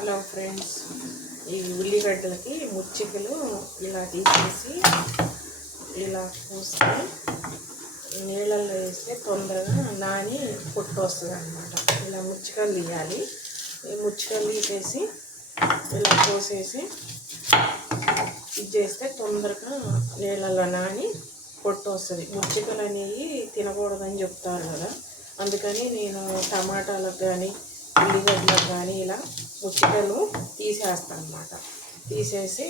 Hello friends ఈ ఉల్లిగడ్డలకి ముచ్చికలు ఇలా తీసేసి ఇలా పూసి నీళ్ళల్లో వేస్తే తొందరగా నాని పొట్టు వస్తుంది అనమాట ఇలా ముచ్చికలు తీయాలి. ఈ ముచ్చికలు తీసేసి ఇలా పోసేసి ఇది చేస్తే తొందరగా నీళ్ళల్లో నాని పొట్టు వస్తుంది. ముచ్చికలు అనేవి తినకూడదని చెప్తారు కదా. అందుకని నేను టమాటాలకు కానీ ఉల్లిగడ్డలకు కానీ ఇలా ముచ్చికలు తీసేస్తా అనమాట తీసేసి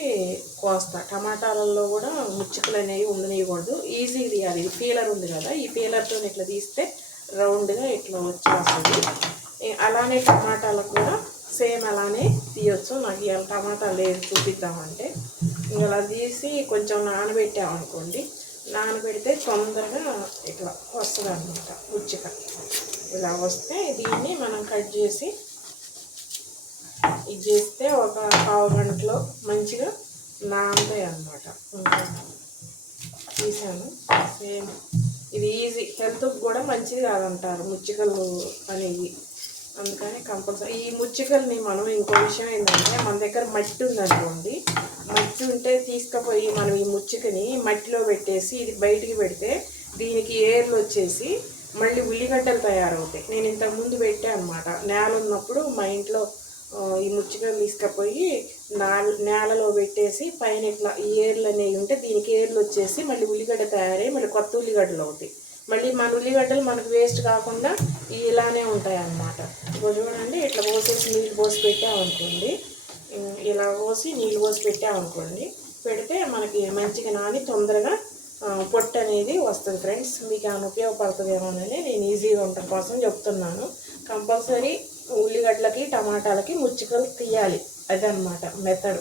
కోస్తా. టమాటాలలో కూడా ముచ్చికలు అనేవి ఉండనియకూడదు ఈజీ తీయాలి. ఇది పీలర్ ఉంది కదా ఈ పీలర్తో ఇట్లా తీస్తే రౌండ్గా ఇట్లా వచ్చేస్తుంది. అలానే టమాటాలకు కూడా సేమ్ అలానే తీయొచ్చు. నాకు ఇలా టమాటా లేదు చూపిద్దామంటే. ఇలా అలా తీసి కొంచెం నానబెట్టామనుకోండి నానబెడితే తొందరగా ఇట్లా వస్తుంది అనమాట ఉచ్చిక ఇలా వస్తే దీన్ని మనం కట్ చేసి ఇది చేస్తే ఒక పావు గంటలో మంచిగా నానుతాయి అన్నమాట. తీసాను. సేమ్. ఇది ఈజీ. హెల్త్కి కూడా మంచిది కాదంటారు ముచ్చికలు అనేవి అందుకని కంపల్సరీ. ఈ ముచ్చికల్ని మనం ఇంకో విషయం ఏంటంటే మన దగ్గర మట్టి ఉందనుకోండి మట్టి ఉంటే తీసుకుపోయి మనం ఈ ముచ్చికని మట్టిలో పెట్టేసి ఇది బయటికి పెడితే దీనికి ఏర్లు వచ్చేసి మళ్ళీ ఉల్లిగడ్డలు తయారవుతాయి. నేను ఇంతకు ముందు పెట్టాను అనమాట నేల ఉన్నప్పుడు మా ఇంట్లో ఈ ముచ్చికలు తీసుకపోయి నేలలో పెట్టేసి పైన ఇట్లా ఈ ఏర్లు అనేవి ఉంటే దీనికి ఏర్లు వచ్చేసి మళ్ళీ ఉల్లిగడ్డ తయారై మళ్ళీ కొత్త ఉల్లిగడ్డలు అవుతాయి. మళ్ళీ మన ఉల్లిగడ్డలు మనకు వేస్ట్ కాకుండా ఇలానే ఉంటాయి అన్నమాట చూడండి ఇట్లా పోసేసి నీళ్ళు పోసి పెట్టామనుకోండి ఇలా పోసి నీళ్ళు పోసి పెట్టామనుకోండి పెడితే మనకి మంచిగా నాని తొందరగా పొట్టు అనేది వస్తుంది ఫ్రెండ్స్. మీకు ఏమైనా ఉపయోగపడుతుందేమోనని నేను ఈజీగా ఉండటం కోసం చెప్తున్నాను. కంపల్సరీ ఉల్లిగడ్డలకి టమాటాలకి ముచ్చికలు తీయాలి. అదనమాట మెథడ్